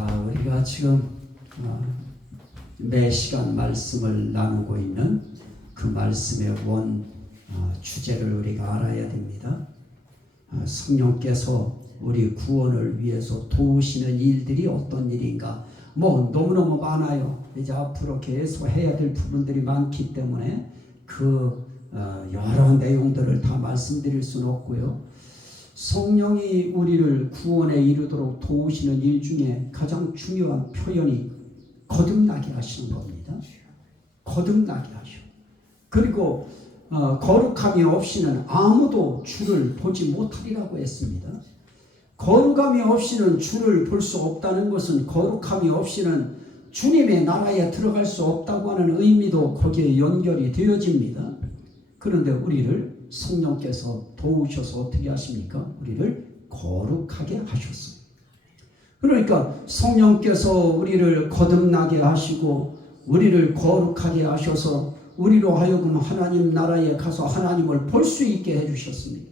자, 우리가 지금 매 시간 말씀을 나누고 있는 그 말씀의 주제를 우리가 알아야 됩니다. 성령께서 우리 구원을 위해서 도우시는 일들이 어떤 일인가? 너무너무 많아요. 이제 앞으로 계속 해야 될 부분들이 많기 때문에 여러 내용들을 다 말씀드릴 수는 없고요. 성령이 우리를 구원에 이르도록 도우시는 일 중에 가장 중요한 표현이 거듭나게 하시는 겁니다. 거듭나게 하셔. 그리고 거룩함이 없이는 아무도 주를 보지 못하리라고 했습니다. 거룩함이 없이는 주를 볼 수 없다는 것은 거룩함이 없이는 주님의 나라에 들어갈 수 없다고 하는 의미도 거기에 연결이 되어집니다. 그런데 우리를 성령께서 도우셔서 어떻게 하십니까? 우리를 거룩하게 하셨어요. 그러니까 성령께서 우리를 거듭나게 하시고 우리를 거룩하게 하셔서 우리로 하여금 하나님 나라에 가서 하나님을 볼 수 있게 해주셨습니다.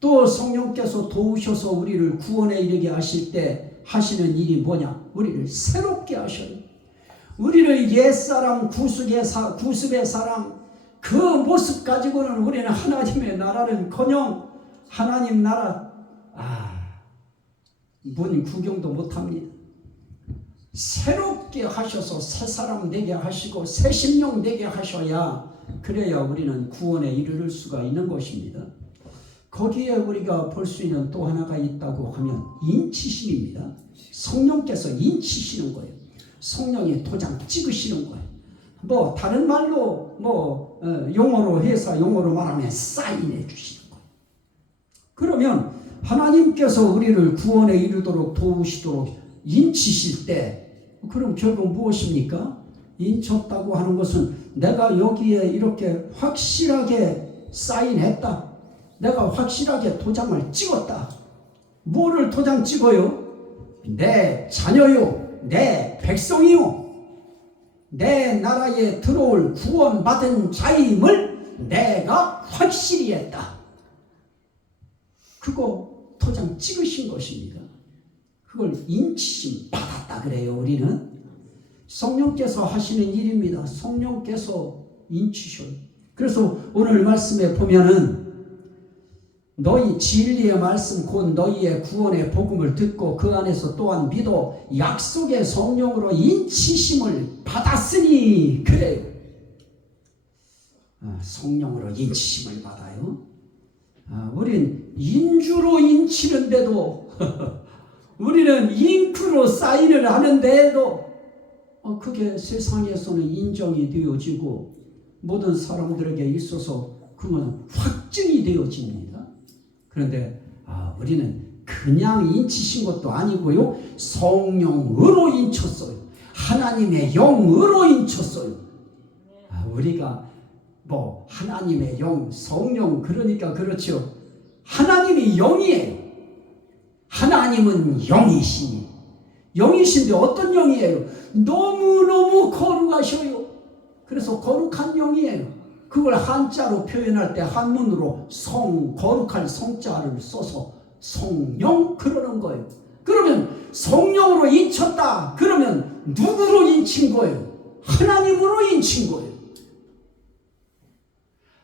또 성령께서 도우셔서 우리를 구원에 이르게 하실 때 하시는 일이 뭐냐? 우리를 새롭게 하셔요. 우리를 옛사람 구습의 사람 그 모습 가지고는 우리는 하나님의 나라는커녕 하나님 나라 문 구경도 못합니다. 새롭게 하셔서 새 사람 되게 하시고 새 심령 되게 하셔야 그래야 우리는 구원에 이르를 수가 있는 것입니다. 거기에 우리가 볼 수 있는 또 하나가 있다고 하면 인치심입니다. 성령께서 인치시는 거예요. 성령이 도장 찍으시는 거예요. 다른 말로 용어로 회사 용어로 말하면 사인해 주시는 거예요. 그러면 하나님께서 우리를 구원에 이르도록 도우시도록 인치실 때 그럼 결국 무엇입니까? 인쳤다고 하는 것은 내가 여기에 이렇게 확실하게 사인했다. 내가 확실하게 도장을 찍었다. 뭐를 도장 찍어요? 내 자녀요. 내 백성이요. 내 나라에 들어올 구원받은 자임을 내가 확실히 했다. 그거 도장 찍으신 것입니다. 그걸 인치심 받았다 그래요. 우리는 성령께서 하시는 일입니다. 성령께서 인치셔요. 그래서 오늘 말씀에 보면은 너희 진리의 말씀 곧 너희의 구원의 복음을 듣고 그 안에서 또한 믿어 약속의 성령으로 인치심을 받았으니 그래요. 성령으로 인치심을 받아요. 우린 인주로 인치는데도 우리는 잉크로 사인을 하는데도 그게 세상에서는 인정이 되어지고 모든 사람들에게 있어서 그건 확증이 되어집니다. 그런데 우리는 그냥 인치신 것도 아니고요. 성령으로 인쳤어요. 하나님의 영으로 인쳤어요. 우리가 하나님의 영, 성령 그러니까 그렇죠. 하나님이 영이에요. 하나님은 영이시니 영이신데 어떤 영이에요? 너무너무 거룩하셔요. 그래서 거룩한 영이에요. 그걸 한자로 표현할 때 한문으로 거룩할 성자를 써서 성령 그러는 거예요. 그러면 성령으로 인쳤다. 그러면 누구로 인친 거예요? 하나님으로 인친 거예요.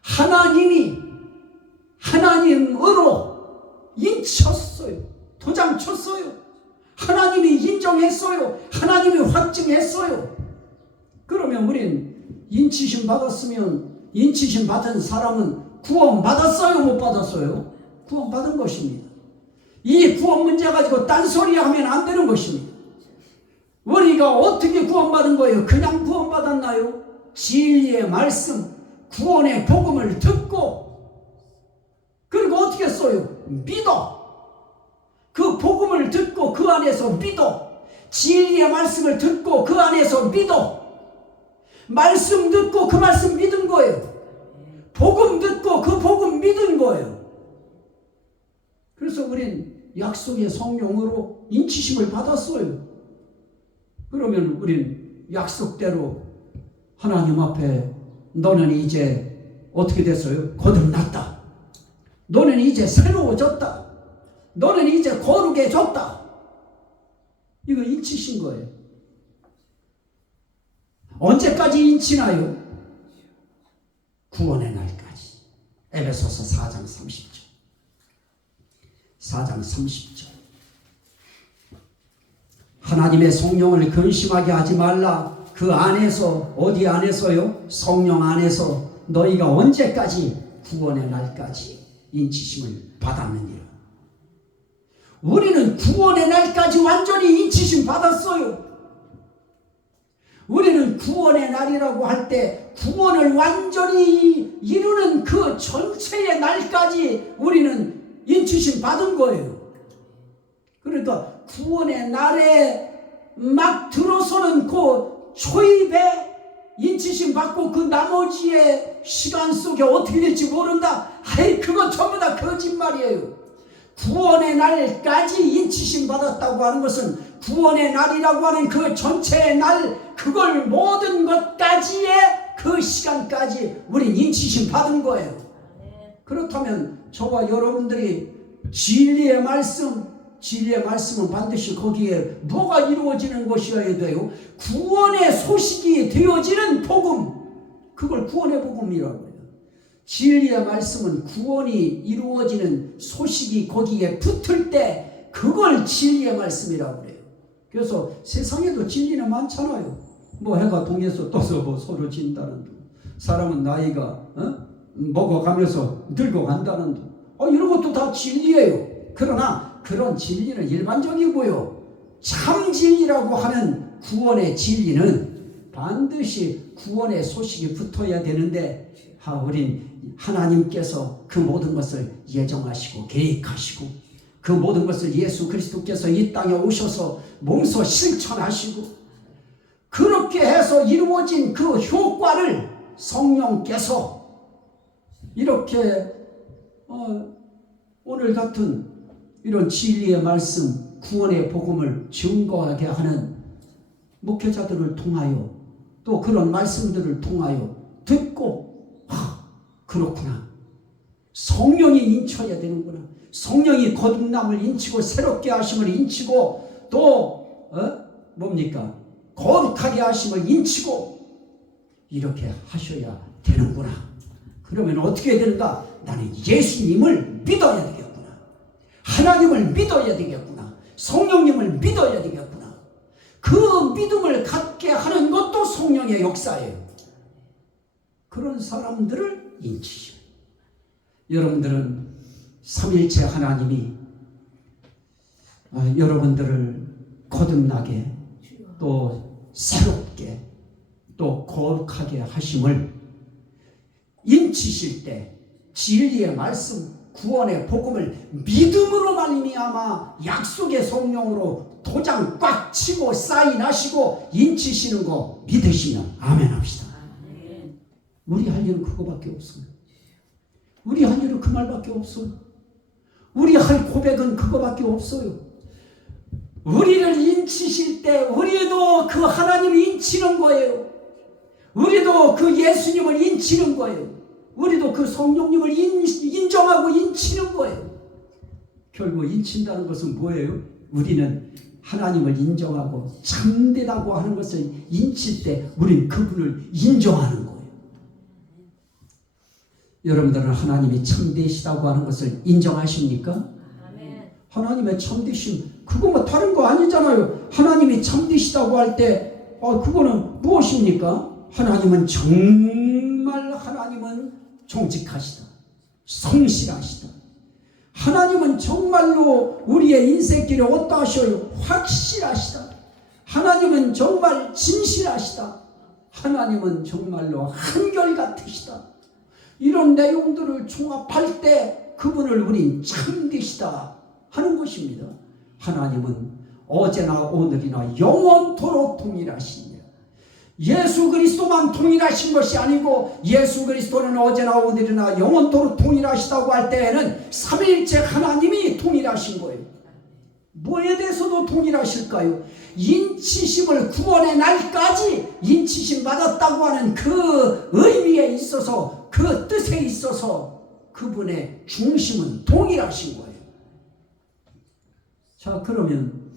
하나님으로 인쳤어요. 도장 쳤어요. 하나님이 인정했어요. 하나님이 확증했어요. 그러면 우린 인치심 받았으면 인치심 받은 사람은 구원 받았어요? 못 받았어요? 구원 받은 것입니다. 이 구원 문제 가지고 딴소리 하면 안 되는 것입니다. 우리가 어떻게 구원 받은 거예요? 그냥 구원 받았나요? 진리의 말씀, 구원의 복음을 듣고 그리고 어떻게 했어요? 믿어. 그 복음을 듣고 그 안에서 믿어. 진리의 말씀을 듣고 그 안에서 믿어. 말씀 듣고 그 말씀 믿은 거예요. 복음 듣고 그 복음 믿은 거예요. 그래서 우린 약속의 성령으로 인치심을 받았어요. 그러면 우린 약속대로 하나님 앞에 너는 이제 어떻게 됐어요? 거듭났다. 너는 이제 새로워졌다. 너는 이제 거룩해졌다. 이거 인치신 거예요. 언제까지 인치나요? 구원의 날까지. 에베소서 4장 30절. 4장 30절. 하나님의 성령을 근심하게 하지 말라. 그 안에서, 어디 안에서요? 성령 안에서 너희가 언제까지? 구원의 날까지 인치심을 받았느니라. 우리는 구원의 날까지 완전히 인치심 받았어요. 우리는 구원의 날이라고 할 때 구원을 완전히 이루는 그 전체의 날까지 우리는 인치심 받은 거예요. 그러니까 구원의 날에 막 들어서는 그 초입에 인치심 받고 그 나머지의 시간 속에 어떻게 될지 모른다. 아이, 그건 전부 다 거짓말이에요. 구원의 날까지 인치심 받았다고 하는 것은 구원의 날이라고 하는 그 전체의 날, 그걸 모든 것까지의 그 시간까지 우린 인치심 받은 거예요. 그렇다면 저와 여러분들이 진리의 말씀은 반드시 거기에 뭐가 이루어지는 것이어야 돼요? 구원의 소식이 되어지는 복음, 그걸 구원의 복음이라고 해요. 진리의 말씀은 구원이 이루어지는 소식이 거기에 붙을 때 그걸 진리의 말씀이라고 해요. 그래서 세상에도 진리는 많잖아요. 뭐 해가 동에서 떠서 뭐 서로 진다는 둥, 사람은 나이가 먹어가면서 늙어 간다는 둥, 이런 것도 다 진리예요. 그러나 그런 진리는 일반적이고요. 참 진리라고 하는 구원의 진리는 반드시 구원의 소식이 붙어야 되는데, 우린 하나님께서 그 모든 것을 예정하시고 계획하시고 그 모든 것을 예수 그리스도께서 이 땅에 오셔서 몸소 실천하시고 그렇게 해서 이루어진 그 효과를 성령께서 이렇게 오늘 같은 이런 진리의 말씀, 구원의 복음을 증거하게 하는 목회자들을 통하여 또 그런 말씀들을 통하여 듣고, 그렇구나, 성령이 인쳐야 되는구나, 성령이 거듭남을 인치고 새롭게 하심을 인치고 또 뭡니까? 거룩하게 하심을 인치고 이렇게 하셔야 되는구나. 그러면 어떻게 해야 되는가? 나는 예수님을 믿어야 되겠구나, 하나님을 믿어야 되겠구나, 성령님을 믿어야 되겠구나. 그 믿음을 갖게 하는 것도 성령의 역사예요. 그런 사람들을 인치시오. 여러분들은 삼일체 하나님이 여러분들을 거듭나게 또 새롭게 또 거룩하게 하심을 인치실 때 진리의 말씀, 구원의 복음을 믿음으로 말미암아 약속의 성령으로 도장 꽉 치고 사인하시고 인치시는 거 믿으시면 아멘 합시다. 우리 할 일은 그거밖에 없어요. 우리 할 일은 그 말밖에 없어요. 우리 할 고백은 그거밖에 없어요. 우리를 인치실 때 우리도 그 하나님을 인치는 거예요. 우리도 그 예수님을 인치는 거예요. 우리도 그 성령님을 인정하고 인치는 거예요. 결국 인친다는 것은 뭐예요? 우리는 하나님을 인정하고 참되다고 하는 것을 인칠 때 우리는 그분을 인정하는 거예요. 여러분들은 하나님이 참되시다고 하는 것을 인정하십니까? 아멘. 하나님의 참되심, 그거 뭐 다른 거 아니잖아요. 하나님이 참되시다고 할 때 그거는 무엇입니까? 하나님은 정직하시다, 성실하시다. 하나님은 정말로 우리의 인생길에 어떠하셔요? 확실하시다. 하나님은 정말 진실하시다. 하나님은 정말로 한결같으시다. 이런 내용들을 종합할 때 그분을 우린 참되시다 하는 것입니다. 하나님은 어제나 오늘이나 영원토록 동일하시니라. 예수 그리스도만 동일하신 것이 아니고 예수 그리스도는 어제나 오늘이나 영원토록 동일하시다고 할 때에는 삼위일체 하나님이 동일하신 거예요. 뭐에 대해서도 동일하실까요? 인치심을 구원의 날까지 인치심 받았다고 하는 그 의미에 있어서, 그 뜻에 있어서 그분의 중심은 동일하신 거예요. 자, 그러면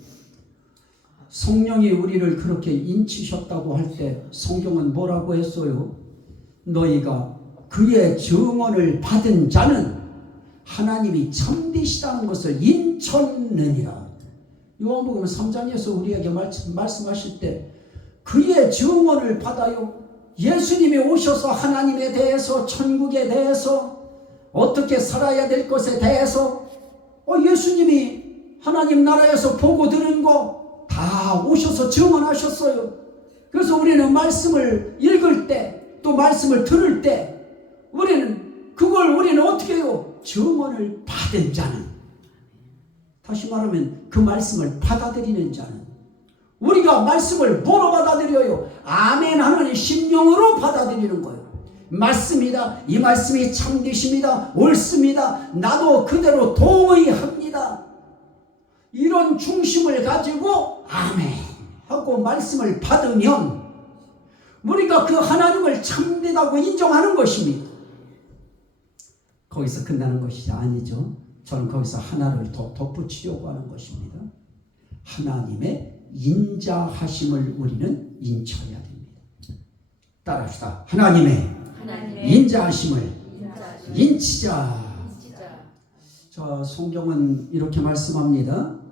성령이 우리를 그렇게 인치셨다고 할 때 성경은 뭐라고 했어요? 너희가 그의 증언을 받은 자는 하나님이 참되시다는 것을 인쳤느니라. 요한복음 3장에서 우리에게 말씀하실 때 그의 증언을 받아요. 예수님이 오셔서 하나님에 대해서, 천국에 대해서, 어떻게 살아야 될 것에 대해서 예수님이 하나님 나라에서 보고 들은 거 다 오셔서 증언하셨어요. 그래서 우리는 말씀을 읽을 때, 또 말씀을 들을 때 우리는 어떻게 해요? 증언을 받은 자는, 다시 말하면 그 말씀을 받아들이는 자는, 우리가 말씀을 뭐로 받아들여요? 아멘 하는 심령으로 받아들이는 거예요. 맞습니다. 이 말씀이 참되십니다. 옳습니다. 나도 그대로 동의합니다. 이런 중심을 가지고 아멘 하고 말씀을 받으면 우리가 그 하나님을 참되다고 인정하는 것입니다. 거기서 끝나는 것이 아니죠. 저는 거기서 하나를 더 덧붙이려고 하는 것입니다. 하나님의 인자하심을 우리는 인쳐야 됩니다. 따라합시다. 하나님의 인자하심을 인치자. 자, 성경은 이렇게 말씀합니다.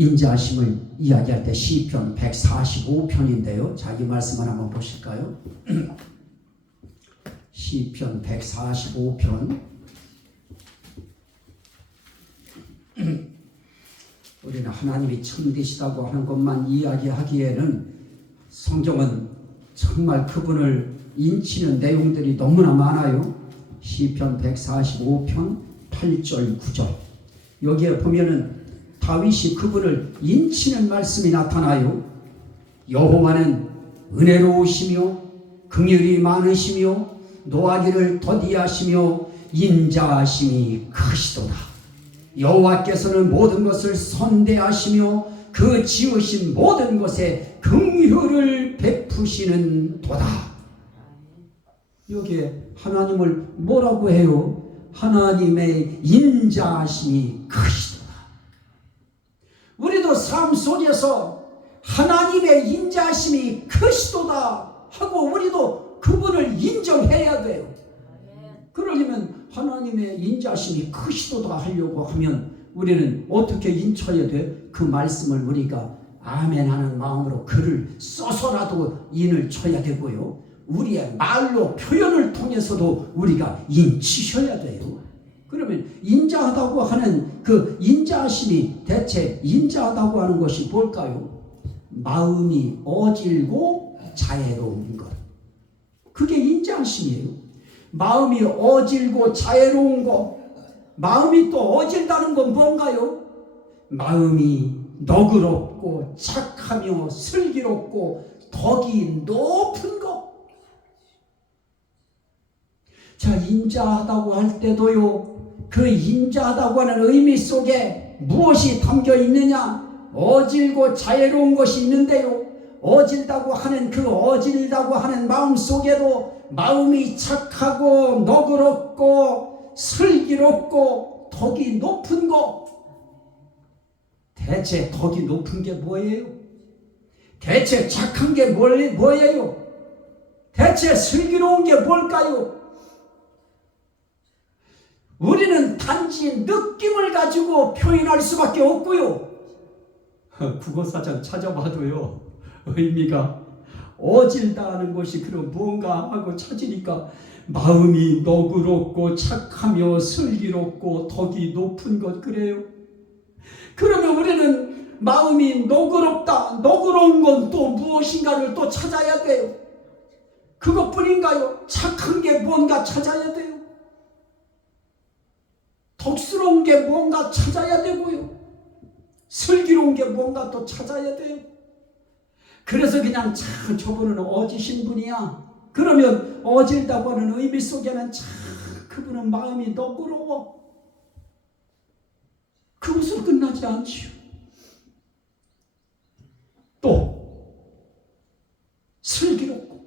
인자하심을 이야기할 때 시편 145편인데요. 자기 말씀을 한번 보실까요? 시편 145편. 우리는 하나님이 참되시다고 하는 것만 이야기하기에는 성경은 정말 그분을 인치는 내용들이 너무나 많아요. 시편 145편 8절 9절. 여기에 보면은 다윗이 그분을 인치는 말씀이 나타나요. 여호와는 은혜로우시며 긍휼이 많으시며 노하기를 더디하시며 인자하심이 크시도다. 여호와께서는 모든 것을 선대하시며 그 지으신 모든 것에 긍휼을 베푸시는 도다. 여기에 하나님을 뭐라고 해요? 하나님의 인자하심이 크시도다. 우리도 삶 속에서 하나님의 인자하심이 크시도다 하고 우리도 그분을 인정해야 돼요. 그러려면 하나님의 인자하심이 크시도다 하려고 하면 우리는 어떻게 인쳐야 돼? 그 말씀을 우리가 아멘 하는 마음으로 글을 써서라도 인을 쳐야 되고요. 우리의 말로 표현을 통해서도 우리가 인치셔야 돼요. 그러면 인자하다고 하는 그 인자하심이 대체 인자하다고 하는 것이 뭘까요? 마음이 어질고 자애로운 것. 그게 인자하심이에요. 마음이 어질고 자애로운 것. 마음이 또 어질다는 건 뭔가요? 마음이 너그럽고 착하며 슬기롭고 덕이 높은 것. 자, 인자하다고 할 때도요, 그 인자하다고 하는 의미 속에 무엇이 담겨 있느냐? 어질고 자애로운 것이 있는데요, 어질다고 하는 그 어질다고 하는 마음 속에도 마음이 착하고 너그럽고 슬기롭고 덕이 높은 것. 대체 덕이 높은 게 뭐예요? 대체 착한 게 뭐예요? 대체 슬기로운 게 뭘까요? 우리는 단지 느낌을 가지고 표현할 수밖에 없고요. 국어사전 찾아봐도요, 의미가 어질다는 것이 그럼 뭔가 하고 찾으니까 마음이 너그럽고 착하며 슬기롭고 덕이 높은 것, 그래요. 그러면 우리는 마음이 너그럽다, 너그러운 건 또 무엇인가를 또 찾아야 돼요. 그것뿐인가요? 착한 게 뭔가 찾아야 돼요. 덕스러운 게 뭔가 찾아야 되고요. 슬기로운 게 뭔가 또 찾아야 돼요. 그래서 그냥 참 저분은 어지신 분이야. 그러면 어질다고 하는 의미 속에는 참 그분은 마음이 너그러워. 그것으로 끝나지 않지요. 또 슬기롭고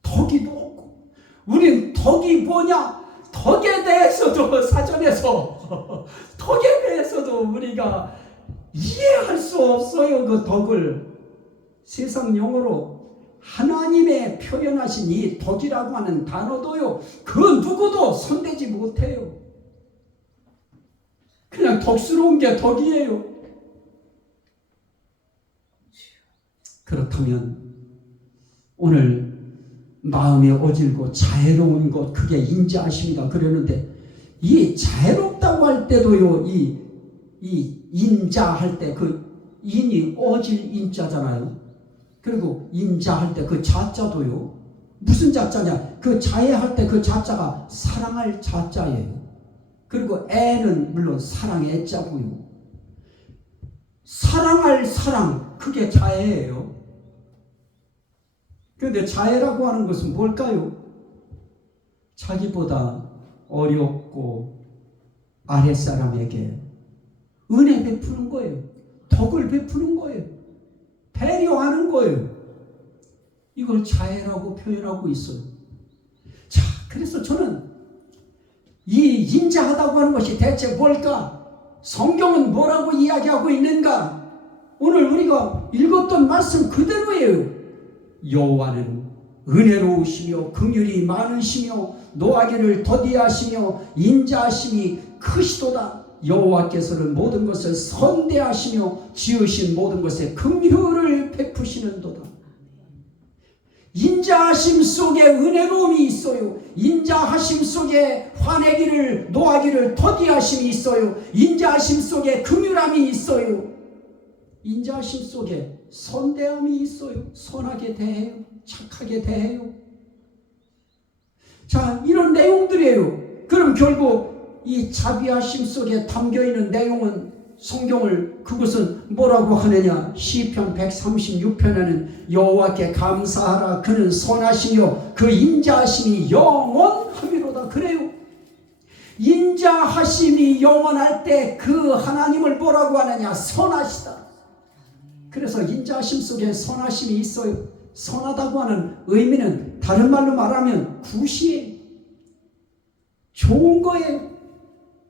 덕이 높고. 우린 덕이 뭐냐? 덕에 대해서도 사전에서 덕에 대해서도 우리가 이해할 수 없어요. 그 덕을 세상 용어로 하나님의 표현하신 이 덕이라고 하는 단어도요, 그 누구도 손대지 못해요. 그냥 덕스러운 게 덕이에요. 그렇다면 오늘 마음이 어질고 자애로운 것, 그게 인자하심이다 그러는데, 이 자애롭다고 할 때도요, 이 인자할 때 그 인이 어질 인자잖아요. 그리고 인자할 때 그 자자도요, 무슨 자자냐? 그 자애할 때 그 자자가 사랑할 자자예요. 그리고 애는 물론 사랑의 애자고요. 사랑할 사랑, 그게 자애예요. 그런데 자애라고 하는 것은 뭘까요? 자기보다 어렵고 아랫사람에게 은혜 베푸는 거예요. 덕을 베푸는 거예요. 배려하는 거예요. 이걸 자애라고 표현하고 있어요. 자, 그래서 저는 이 인자하다고 하는 것이 대체 뭘까? 성경은 뭐라고 이야기하고 있는가? 오늘 우리가 읽었던 말씀 그대로예요. 여호와는 은혜로우시며 긍휼이 많으시며 노하기를 더디하시며 인자하심이 크시도다. 여호와께서는 모든 것을 선대하시며 지으신 모든 것에 긍휼을 베푸시는도다. 인자하심 속에 은혜로움이 있어요. 인자하심 속에 화내기를 노하기를 더디하심이 있어요. 인자하심 속에 긍휼함이 있어요. 인자하심 속에 선대함이 있어요. 선하게 대해요. 착하게 대해요. 자, 이런 내용들이에요. 그럼 결국 이 자비하심 속에 담겨있는 내용은, 성경을 그것은 뭐라고 하느냐? 시편 136편에는 여호와께 감사하라, 그는 선하시며 그 인자하심이 영원하미로다 그래요. 인자하심이 영원할 때 그 하나님을 뭐라고 하느냐? 선하시다. 그래서 인자하심 속에 선하심이 있어요. 선하다고 하는 의미는 다른 말로 말하면 굿이에요. 좋은 거예요.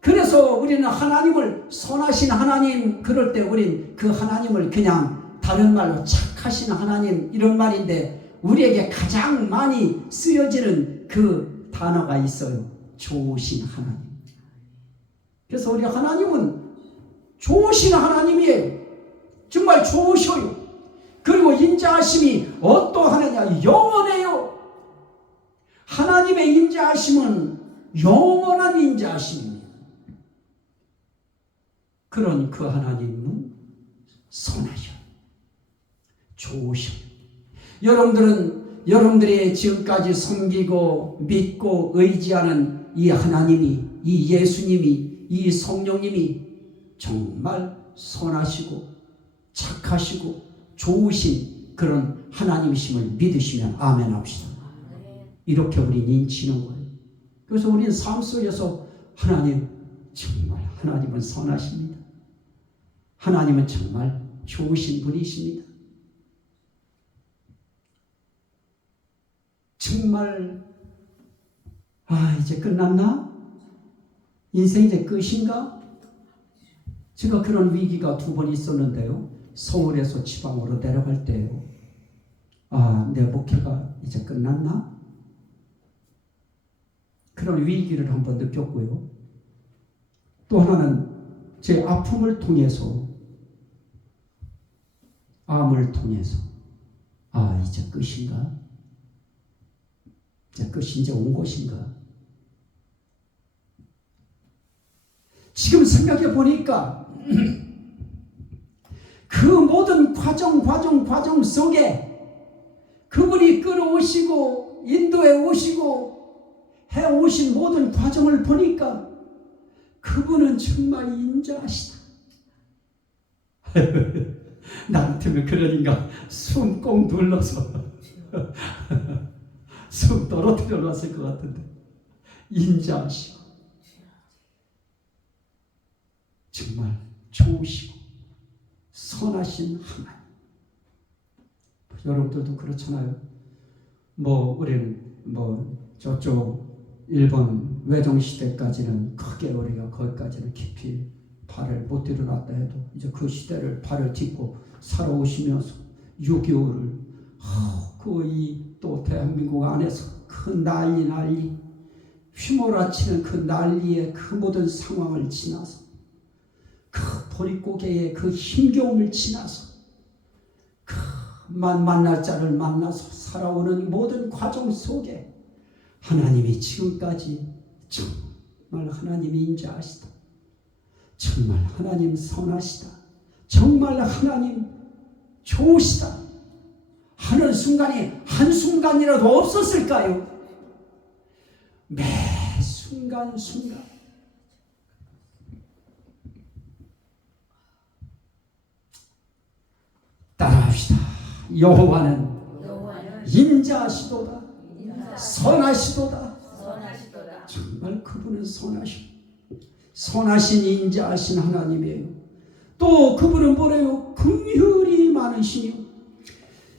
그래서 우리는 하나님을, 선하신 하나님, 그럴 때 우린 그 하나님을 그냥 다른 말로 착하신 하나님, 이런 말인데, 우리에게 가장 많이 쓰여지는 그 단어가 있어요. 좋으신 하나님. 그래서 우리 하나님은 좋으신 하나님이에요. 정말 좋으셔요. 그리고 인자하심이 어떠하느냐? 영원해요. 하나님의 인자하심은 영원한 인자하심입니다. 그런 그 하나님은 선하셔, 좋으셔. 여러분들이 지금까지 섬기고 믿고 의지하는 이 하나님이, 이 예수님이, 이 성령님이 정말 선하시고 착하시고 좋으신 그런 하나님이심을 믿으시면 아멘 합시다. 이렇게 우리는 인치는 거예요. 그래서 우리는 삶 속에서 하나님, 정말 하나님은 선하십니다. 하나님은 정말 좋으신 분이십니다. 정말 이제 끝났나? 인생 이제 끝인가? 제가 그런 위기가 2번 있었는데요. 서울에서 지방으로 내려갈 때요. 내 목회가 이제 끝났나? 그런 위기를 한번 느꼈고요. 또 하나는 제 아픔을 통해서, 암을 통해서 이제 끝인가? 이제 끝이 이제 온 것인가? 지금 생각해 보니까 그 모든 과정 속에 그분이 끌어오시고 인도해 오시고 해오신 모든 과정을 보니까 그분은 정말 인자하시다. 나한테는 그러니까 숨 꼭 눌러서 숨 떨어뜨려 놨을 것 같은데, 인자하시고 정말 좋으시고 선하신 하나님. 여러분들도 그렇잖아요. 우리는 저쪽 일본 외정시대까지는 크게 우리가 거기까지는 깊이 발을 못 들여놨다 해도 이제 그 시대를 발을 딛고 살아오시면서 6.25를 그 또 대한민국 안에서 그 난리 휘몰아치는 그 난리의 그 모든 상황을 지나서 그 보릿고개의 그 힘겨움을 지나서 그 만날 자를 만나서 살아오는 모든 과정 속에 하나님이 지금까지 정말 하나님이 인자하시다. 정말 하나님 선하시다. 정말 하나님 좋으시다 하는 순간이 한순간이라도 없었을까요? 매 순간 따라합시다. 여호와는 인자하시도다. 선하시도다. 정말 그분은 선하신 인자하신 하나님이에요. 또 그분은 뭐래요? 긍휼이 많으시며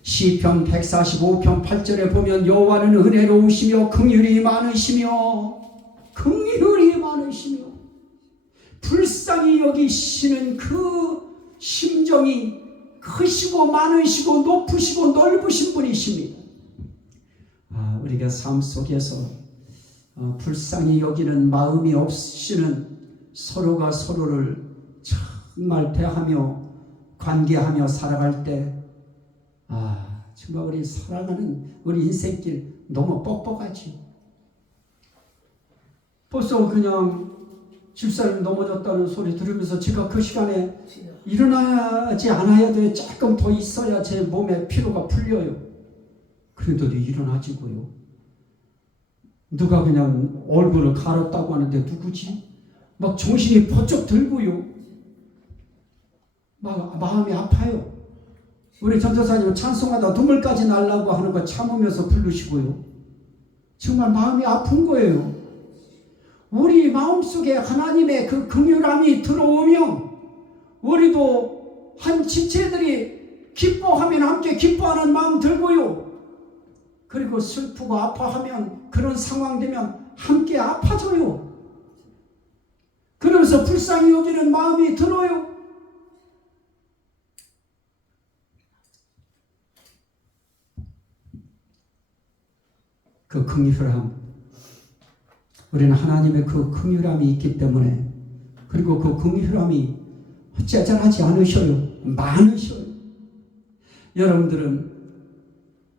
시편 145편 8절에 보면 여호와는 은혜로우시며 긍휼이 많으시며 불쌍히 여기시는 그 심정이 크시고 많으시고 높으시고 넓으신 분이십니다. 우리가 삶 속에서 불쌍히 여기는 마음이 없으시는 서로가 서로를 정말 대하며 관계하며 살아갈 때 정말 우리 살아가는 우리 인생길 너무 뻑뻑하지. 벌써 그냥 집사님 넘어졌다는 소리 들으면서 제가 그 시간에 일어나지 않아야 돼. 조금 더 있어야 제 몸에 피로가 풀려요. 그런데도 일어나지고요. 누가 그냥 얼굴을 가렸다고 하는데 누구지? 막 정신이 번쩍 들고요. 막 마음이 아파요. 우리 전도사님은 찬송하다 눈물까지 날라고 하는 거 참으면서 부르시고요. 정말 마음이 아픈 거예요. 우리 마음속에 하나님의 그 긍휼함이 들어오면 우리도 한 지체들이 기뻐하면 함께 기뻐하는 마음 들고요. 그리고 슬프고 아파하면 그런 상황 되면 함께 아파져요. 그러면서 불쌍히 여기는 마음이 들어요. 그 긍휼함, 우리는 하나님의 그 긍휼함이 있기 때문에, 그리고 그 긍휼함이 째절하지 않으셔요. 많으셔요. 여러분들은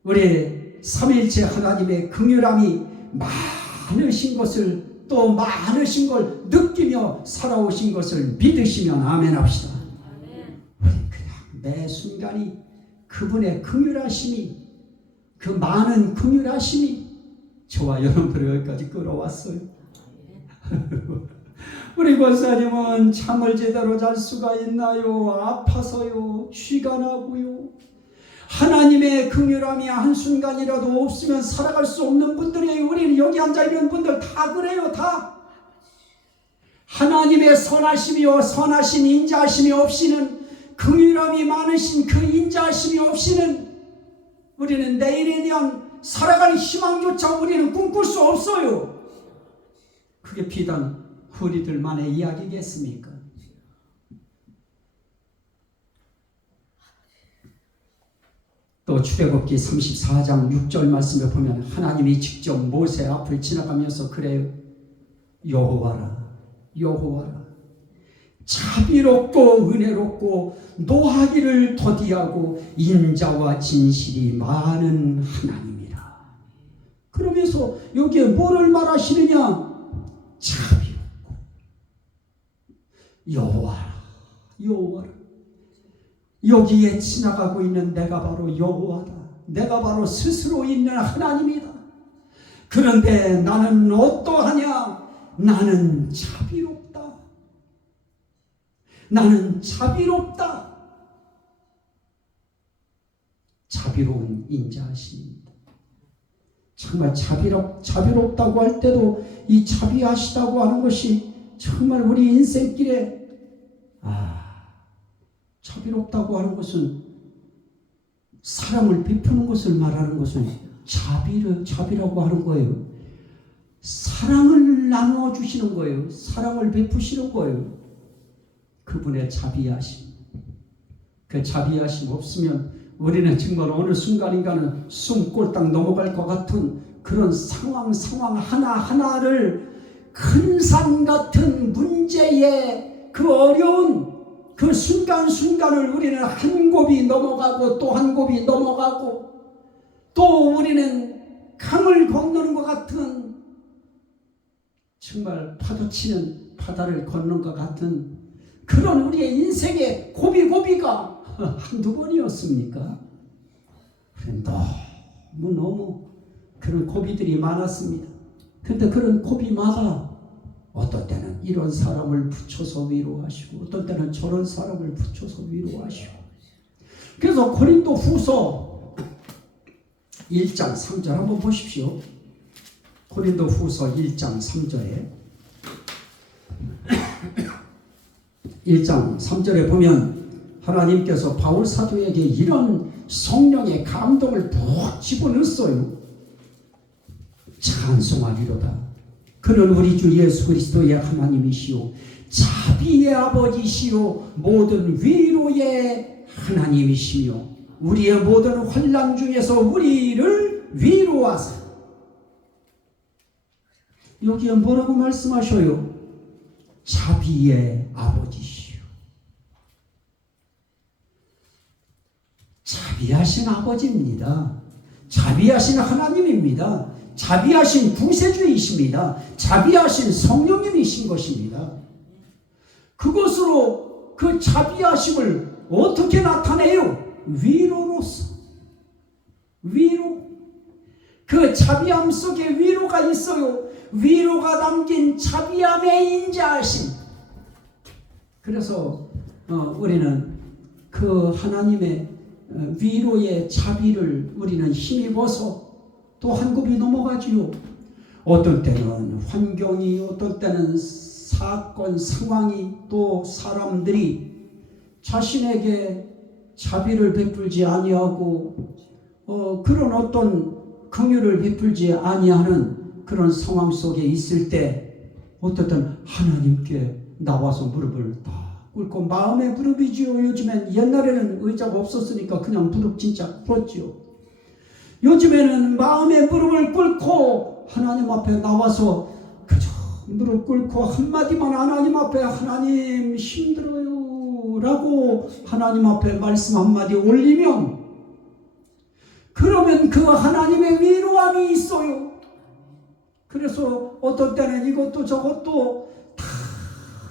우리 삼위일체 하나님의 긍휼함이 많으신 것을, 또 많으신 걸 느끼며 살아오신 것을 믿으시면 아멘 합시다. 우리 그냥 매 순간이 그분의 긍휼하심이, 그 많은 긍휼하심이 저와 여러분들을 여기까지 끌어왔어요. 우리 권사님은 잠을 제대로 잘 수가 있나요? 아파서요. 쥐가 나고요. 하나님의 긍휼함이 한순간이라도 없으면 살아갈 수 없는 분들이에요. 우리 여기 앉아있는 분들 다 그래요. 다. 하나님의 선하심이요 선하신 인자하심이 없이는, 긍휼함이 많으신 그 인자하심이 없이는 우리는 내일에 대한 살아갈 희망조차 우리는 꿈꿀 수 없어요. 그게 비단 우리들만의 이야기겠습니까? 또 출애굽기 34장 6절 말씀에 보면 하나님이 직접 모세 앞을 지나가면서 그래요. 여호와라, 여호와라, 자비롭고 은혜롭고 노하기를 더디하고 인자와 진실이 많은 하나님이라. 그러면서 여기에 뭐를 말하시느냐? 자비롭고 여호와라, 여호와라. 여기에 지나가고 있는 내가 바로 여호와다. 내가 바로 스스로 있는 하나님이다. 그런데 나는 어떠하냐? 나는 자비롭다. 나는 자비롭다. 자비로운 인자하십니다. 정말 자비롭다고 할 때도 이 자비하시다고 하는 것이 정말 우리 인생길에 자비롭다고 하는 것은 사랑을 베푸는 것을 말하는 것은 자비라고 하는 거예요. 사랑을 나누어 주시는 거예요. 사랑을 베푸시는 거예요. 그분의 자비하심. 그 자비하심 없으면 우리는 정말 어느 순간인가는 숨 꼴딱 넘어갈 것 같은 그런 상황 하나하나를 큰 산 같은 문제의 그 어려운 그 순간순간을 우리는 한 곱이 넘어가고 또 한 곱이 넘어가고 또 우리는 강을 건너는 것 같은 정말 파도치는 바다를 건너는 것 같은 그런 우리의 인생의 고비가 한두 번이었습니까? 너무 그런 고비들이 많았습니다. 그런데 그런 고비마다 어떤 때는 이런 사람을 붙여서 위로하시고 어떤 때는 저런 사람을 붙여서 위로하시고 그래서 고린도 후서 1장 3절 한번 보십시오. 고린도 후서 1장 3절에 1장 3절에 보면 하나님께서 바울 사도에게 이런 성령의 감동을 푹 집어넣었어요. 찬송하리로다. 그는 우리 주 예수 그리스도의 하나님이시오 자비의 아버지시오 모든 위로의 하나님이시며 우리의 모든 환난 중에서 우리를 위로하사. 여기에 뭐라고 말씀하셔요? 자비의 아버지시오. 자비하신 아버지입니다. 자비하신 하나님입니다. 자비하신 구세주이십니다. 자비하신 성령님이신 것입니다. 그것으로 그 자비하심을 어떻게 나타내요? 위로로서. 위로. 그 자비함 속에 위로가 있어요. 위로가 담긴 자비함의 인자하심. 그래서 우리는 그 하나님의 위로의 자비를 우리는 힘입어서 또 한 곱이 넘어가지요. 어떤 때는 환경이, 어떤 때는 사건, 상황이, 또 사람들이 자신에게 자비를 베풀지 아니하고 그런 어떤 긍휼을 베풀지 아니하는 그런 상황 속에 있을 때 어떤 때는 하나님께 나와서 무릎을 다 꿇고 마음의 무릎이지요. 요즘엔 옛날에는 의자가 없었으니까 그냥 무릎 진짜 꿇었지요. 요즘에는 마음의 무릎을 꿇고 하나님 앞에 나와서 그저 무릎 꿇고 한마디만 하나님 앞에 하나님 힘들어요 라고 하나님 앞에 말씀 한마디 올리면 그러면 그 하나님의 위로함이 있어요. 그래서 어떤 때는 이것도 저것도 다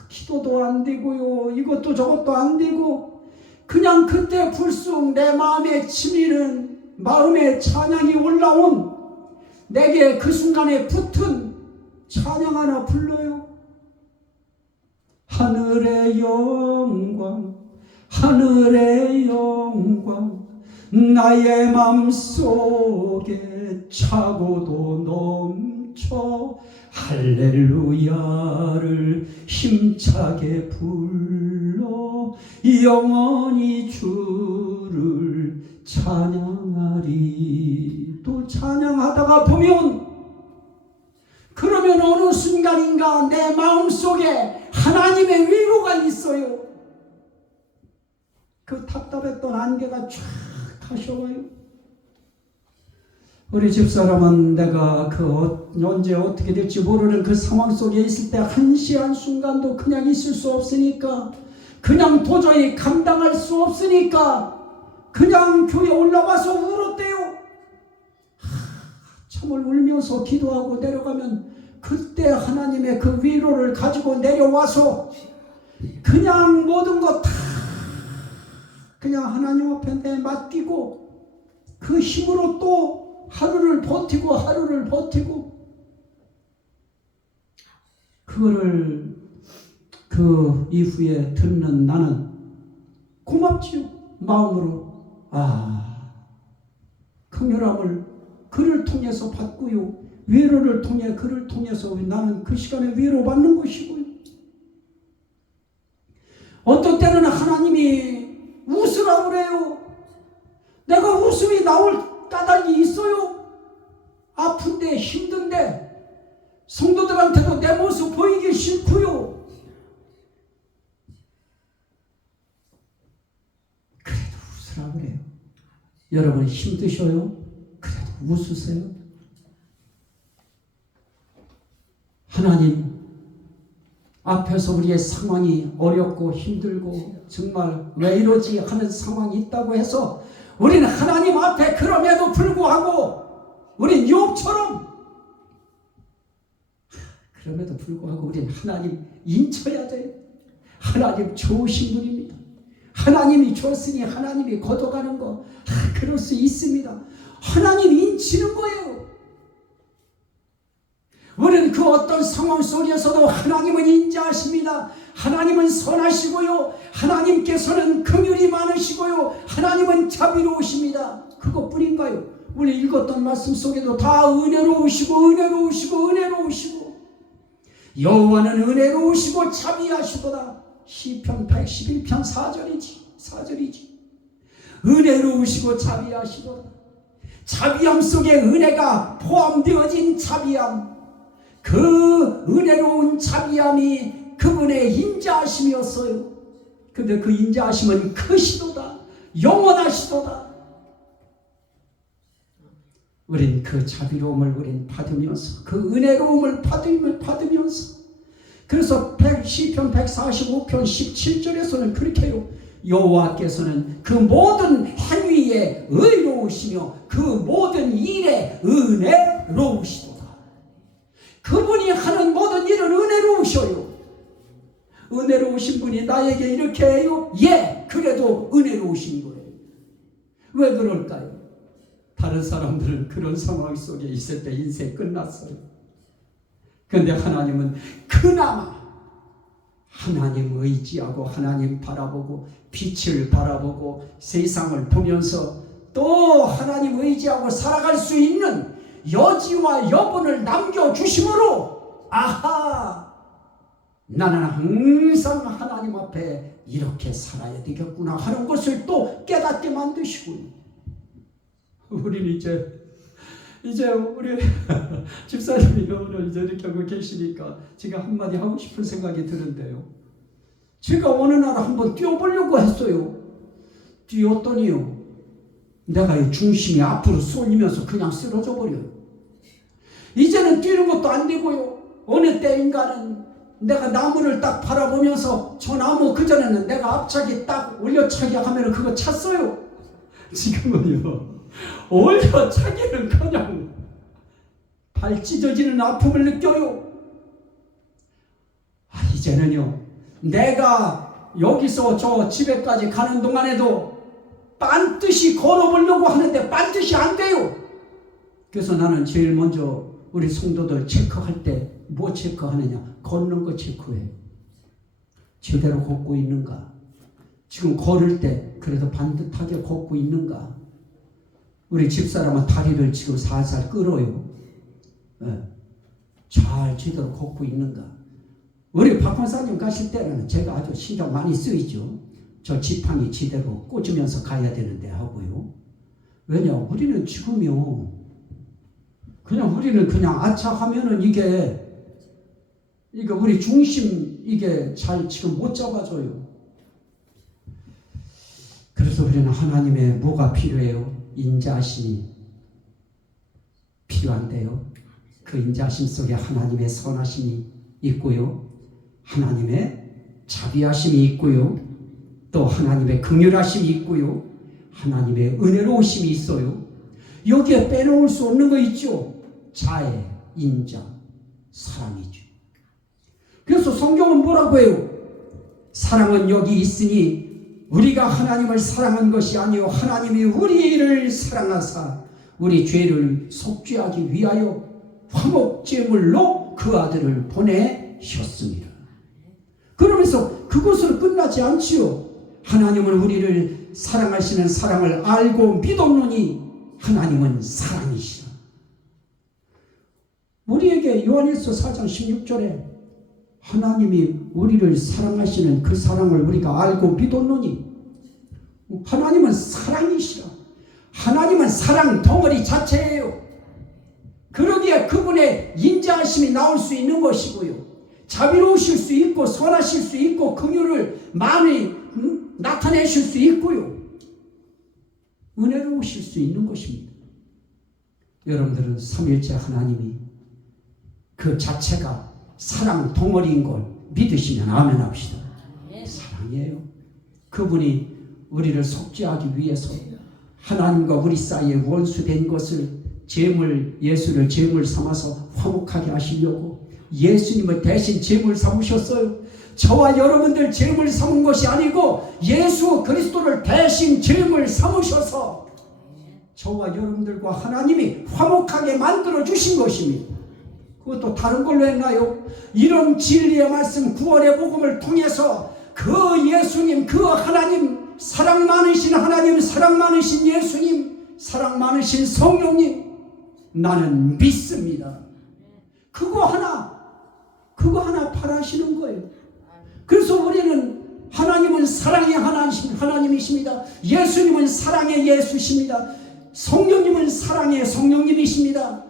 기도도 안 되고요. 이것도 저것도 안 되고 그냥 그때 불쑥 내 마음에 치미는 마음의 찬양이 올라온 내게 그 순간에 붙은 찬양 하나 불러요. 하늘의 영광 하늘의 영광 나의 맘속에 차고도 넘쳐 할렐루야를 힘차게 불러 영원히 주를 찬양하리. 또 찬양하다가 보면 그러면 어느 순간인가 내 마음속에 하나님의 위로가 있어요. 그 답답했던 안개가 쫙 가셔와요. 우리 집사람은 내가 언제 어떻게 될지 모르는 그 상황 속에 있을 때 한시 한순간도 그냥 있을 수 없으니까 그냥 도저히 감당할 수 없으니까 그냥 교회 올라와서 울었대요. 참을 울면서 기도하고 내려가면 그때 하나님의 그 위로를 가지고 내려와서 그냥 모든 것 다 그냥 하나님 앞에 맡기고 그 힘으로 또 하루를 버티고 그거를 그 이후에 듣는 나는 고맙지요. 마음으로 긍휼함을 그를 통해서 받고요. 위로를 통해 그를 통해서 나는 그 시간에 위로받는 것이고요. 어떤 때는 하나님이 웃으라고 그래요. 내가 웃음이 나올 까닭이 있어요. 아픈데 힘든데 성도들한테도 내 모습 보이기 싫고요. 그래도 웃으라 그래요. 여러분 힘드셔요? 그래도 웃으세요. 하나님 앞에서 우리의 상황이 어렵고 힘들고 정말 왜 이러지 하는 상황이 있다고 해서 우리는 하나님 앞에 그럼에도 불구하고 우린 욥처럼 그럼에도 불구하고 우리는 하나님 인쳐야 돼요. 하나님 좋으신 분입니다. 하나님이 줬으니 하나님이 걷어가는 거 그럴 수 있습니다. 하나님 인치는 거예요. 우리는 그 어떤 상황 속에서도 하나님은 인자하십니다. 하나님은 선하시고요. 하나님께서는 긍휼이 많으시고요. 하나님은 자비로우십니다. 그것뿐인가요? 우리 읽었던 말씀 속에도 다 은혜로우시고 은혜로우시고 은혜로우시고 여호와는 은혜로우시고 자비하시도다. 시편 111편 4절이지. 은혜로우시고 자비하시도다. 자비함 속에 은혜가 포함되어진 자비함, 그 은혜로운 자비함이 그분의 인자하심이었어요. 근데 그 인자하심은 크시도다. 영원하시도다. 우린 그 자비로움을 우린 받으면서 그 은혜로움을 받으면서 그래서 시편 145편 17절에서는 그렇게 해요. 여호와께서는 그 모든 행위에 의로우시며 그 모든 일에 은혜로우시도다. 그분이 하는 모든 일은 은혜로우셔요. 은혜로우신 분이 나에게 이렇게 해요? 예, 그래도 은혜로우신 거예요. 왜 그럴까요? 다른 사람들은 그런 상황 속에 있을 때 인생 끝났어요. 그런데 하나님은 그나마 하나님 의지하고 하나님 바라보고 빛을 바라보고 세상을 보면서 또 하나님 의지하고 살아갈 수 있는 여지와 여분을 남겨주심으로 아하, 나는 항상 하나님 앞에 이렇게 살아야 되겠구나 하는 것을 또 깨닫게 만드시고요. 우리는 이제 우리 집사님이 오늘 이제 이렇게 하고 계시니까 제가 한마디 하고 싶은 생각이 드는데요. 제가 어느 날 한번 뛰어보려고 했어요. 뛰었더니요, 내가 이 중심이 앞으로 쏠리면서 그냥 쓰러져 버려요. 이제는 뛰는 것도 안 되고요. 어느 때인가는 내가 나무를 딱 바라보면서 저 나무 그전에는 내가 앞차기 딱 올려차기 하면 그거 찼어요. 지금은요, 올려차기는 그냥 발 찢어지는 아픔을 느껴요. 이제는요, 내가 여기서 저 집에까지 가는 동안에도 반드시 걸어보려고 하는데 반드시 안 돼요. 그래서 나는 제일 먼저 우리 성도들 체크할 때 뭐 체크하느냐? 걷는 거 체크해. 제대로 걷고 있는가? 지금 걸을 때 그래도 반듯하게 걷고 있는가? 우리 집사람은 다리를 지금 살살 끌어요. 네. 잘 제대로 걷고 있는가? 우리 박판사님 가실 때는 제가 아주 신경 많이 쓰이죠. 저 지팡이 제대로 꽂으면서 가야 되는데 하고요. 왜냐? 우리는 지금요, 우리는 그냥 아차 하면은 이게 우리 중심 이게 잘 지금 못 잡아줘요. 그래서 우리는 하나님의 뭐가 필요해요? 인자하심이 필요한데요. 그 인자하심 속에 하나님의 선하심이 있고요. 하나님의 자비하심이 있고요. 또 하나님의 긍휼하심이 있고요. 하나님의 은혜로우심이 있어요. 여기에 빼놓을 수 없는 거 있죠. 자애, 인자, 사랑이죠. 그래서 성경은 뭐라고 해요? 사랑은 여기 있으니 우리가 하나님을 사랑한 것이 아니요 하나님이 우리를 사랑하사 우리 죄를 속죄하기 위하여 화목제물로 그 아들을 보내셨습니다. 그러면서 그것으로 끝나지 않지요. 하나님은 우리를 사랑하시는 사랑을 알고 믿었노니 하나님은 사랑이시라. 우리에게 요한일서 4장 16절에 하나님이 우리를 사랑하시는 그 사랑을 우리가 알고 믿었노니 하나님은 사랑이시라. 하나님은 사랑 덩어리 자체예요. 그러기에 그분의 인자하심이 나올 수 있는 것이고요. 자비로우실 수 있고 선하실 수 있고 긍휼을 많이 나타내실 수 있고요. 은혜로우실 수 있는 것입니다. 여러분들은 삼일째 하나님이 그 자체가 사랑 덩어리인 걸 믿으시면 아멘 합시다. 사랑이에요. 그분이 우리를 속죄하기 위해서 하나님과 우리 사이에 원수된 것을 예수를 제물 삼아서 화목하게 하시려고 예수님을 대신 제물 삼으셨어요. 저와 여러분들 제물 삼은 것이 아니고 예수 그리스도를 대신 제물 삼으셔서 저와 여러분들과 하나님이 화목하게 만들어 주신 것입니다. 그것도 다른 걸로 했나요? 이런 진리의 말씀 구원의 복음을 통해서 그 예수님, 그 하나님, 사랑 많으신 하나님, 사랑 많으신 예수님, 사랑 많으신 성령님 나는 믿습니다. 그거 하나 바라시는 거예요. 그래서 우리는 하나님은 사랑의 하나님이십니다. 예수님은 사랑의 예수십니다. 성령님은 사랑의 성령님이십니다.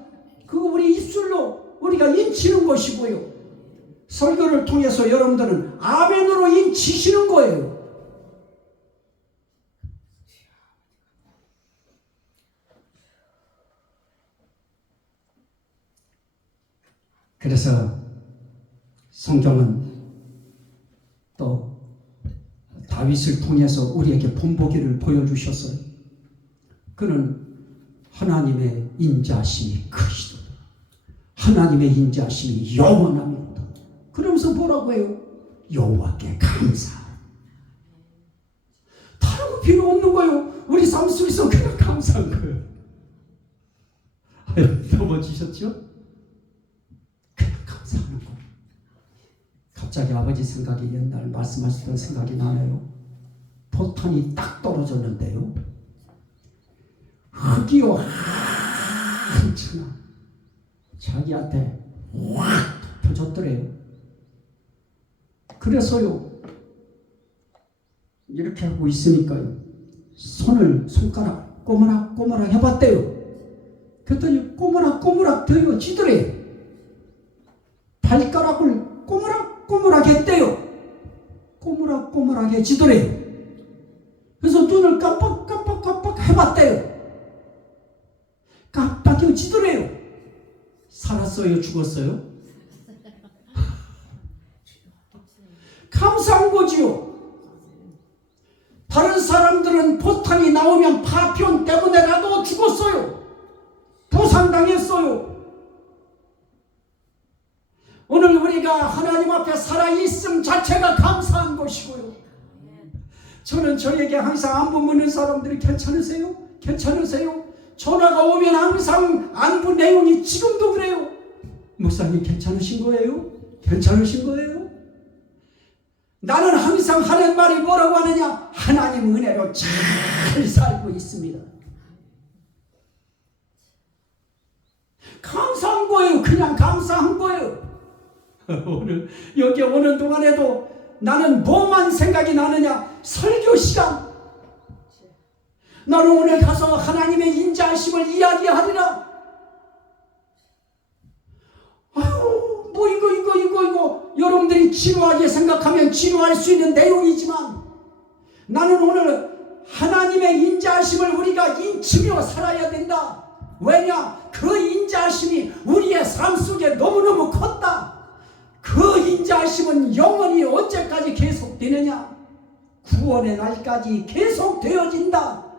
그거 우리 입술로 우리가 인치는 것이고요. 설교를 통해서 여러분들은 아멘으로 인치시는 거예요. 그래서 성경은 또 다윗을 통해서 우리에게 본보기를 보여주셨어요. 그는 하나님의 인자하심이 크시도다. 하나님의 인자하심이 영원합니다. 그러면서 뭐라고 해요? 여호와께 감사하라. 다른 거 필요 없는 거예요. 우리 삶 속에서 그냥 감사한 거예요. 넘어지셨죠? 그냥 감사하는 거예요. 갑자기 아버지 생각이 옛날 말씀하셨던 생각이 나네요. 포탄이 딱 떨어졌는데요. 흙이요 한층아 자기한테 확 덮어졌더래요. 그래서요 이렇게 하고 있으니까요 손가락 꼬무락 해봤대요. 그랬더니 꼬무락 되어지더래요. 발가락을 꼬무락 했대요. 꼬무락해지더래요. 그래서 눈을 깜빡 해봤대요. 깜빡여지더래요. 살았어요? 죽었어요? 감사한 거지요. 다른 사람들은 포탄이 나오면 파편 때문에라도 죽었어요. 부상당했어요. 오늘 우리가 하나님 앞에 살아있음 자체가 감사한 것이고요. 저는 저에게 항상 안부 묻는 사람들이 괜찮으세요? 전화가 오면 항상 안부 내용이 지금도 그래요. 목사님 괜찮으신 거예요? 나는 항상 하는 말이 뭐라고 하느냐? 하나님 은혜로 잘 살고 있습니다. 감사한 거예요. 그냥 감사한 거예요. 오늘 여기 오는 동안에도 나는 뭐만 생각이 나느냐? 설교 시간. 나는 오늘 가서 하나님의 인자하심을 이야기하리라. 아유, 뭐 이거 여러분들이 지루하게 생각하면 지루할 수 있는 내용이지만 나는 오늘 하나님의 인자하심을 우리가 인치며 살아야 된다. 왜냐? 그 인자하심이 우리의 삶 속에 너무너무 컸다. 그 인자하심은 영원히 언제까지 계속되느냐? 구원의 날까지 계속되어진다.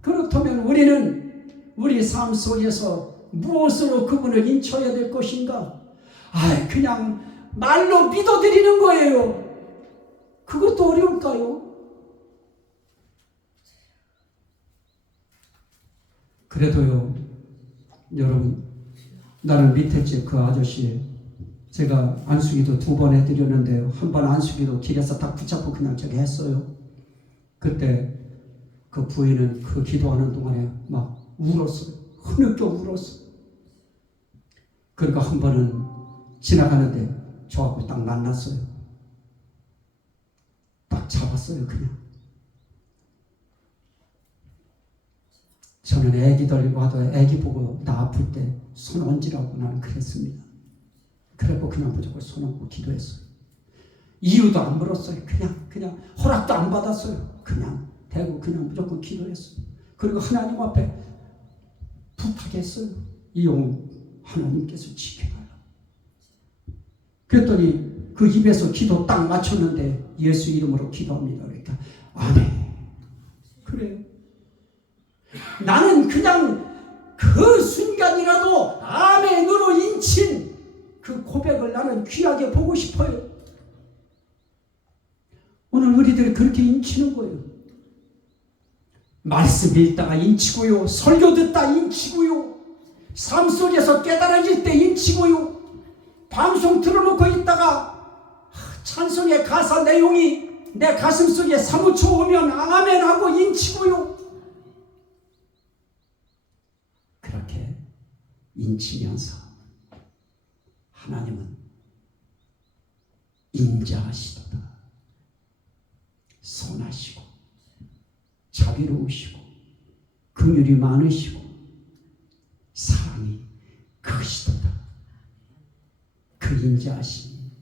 그렇다면 우리는 우리 삶 속에서 무엇으로 그분을 인쳐야 될 것인가? 그냥 말로 믿어드리는 거예요. 그것도 어려울까요? 그래도요, 여러분, 나는 밑에 집 그 아저씨 제가 안수기도 2번 해드렸는데요. 한 번 안수기도 길에서 딱 붙잡고 그냥 저기 했어요. 그때 그 부인은 그 기도하는 동안에 막 울었어요. 흐느껴 울었어요. 그러니까 한 번은 지나가는데 저하고 딱 만났어요. 딱 잡았어요. 그냥 저는 애기들 와도 애기 보고 나 아플 때 손 얹으라고 나는 그랬습니다. 그래고 그냥 무조건 손 얹고 기도했어요. 이유도 안 물었어요. 그냥 허락도 안 받았어요. 그냥 대고 그냥 무조건 기도했어요. 그리고 하나님 앞에 부탁했어요. 이 영 하나님께서 지켜달라. 그랬더니 그 입에서 기도 딱 맞췄는데 예수 이름으로 기도합니다. 그러니까 아멘. 그래요. 나는 그냥 그 순간이라도 아멘으로 인친 그 고백을 나는 귀하게 보고 싶어요. 오늘 우리들이 그렇게 인치는 거예요. 말씀 읽다가 인치고요. 설교 듣다 인치고요. 삶 속에서 깨달아질 때 인치고요. 방송 틀어놓고 있다가 찬송의 가사 내용이 내 가슴 속에 사무쳐 오면 아멘하고 인치고요. 그렇게 인치면서 하나님은 인자하시도다. 선하시고 자비로우시고 긍휼이 많으시고 사랑이 크시도다. 그 인자하심이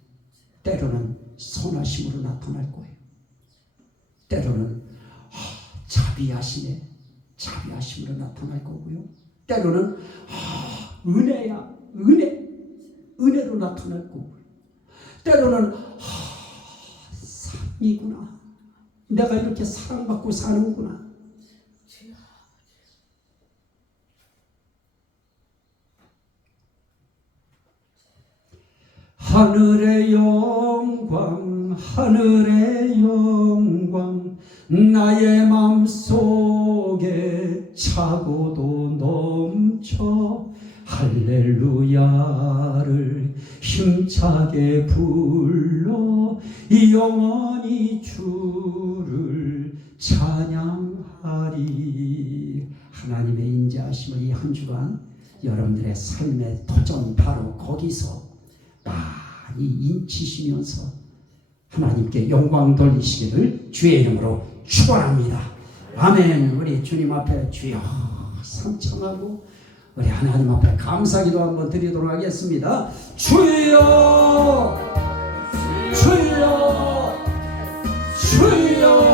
때로는 선하심으로 나타날 거예요. 때로는 자비하심에 자비하심으로 나타날 거고요. 때로는 은혜야 은혜로 나타날 거고요. 때로는 사랑이구나. 내가 이렇게 사랑받고 사는구나. 하늘의 영광 하늘의 영광 나의 맘속에 차고도 넘쳐 할렐루야를 힘차게 불러 영원히 주를 찬양하리. 하나님의 인자하심을 이 한 주간 여러분들의 삶의 도전 바로 거기서 많이 인치시면서 하나님께 영광 돌리시기를 주의 이름으로 축원합니다. 아멘. 우리 주님 앞에 주여 삼청하고 우리 하나님 앞에 감사기도 한번 드리도록 하겠습니다. 주여 주여 주여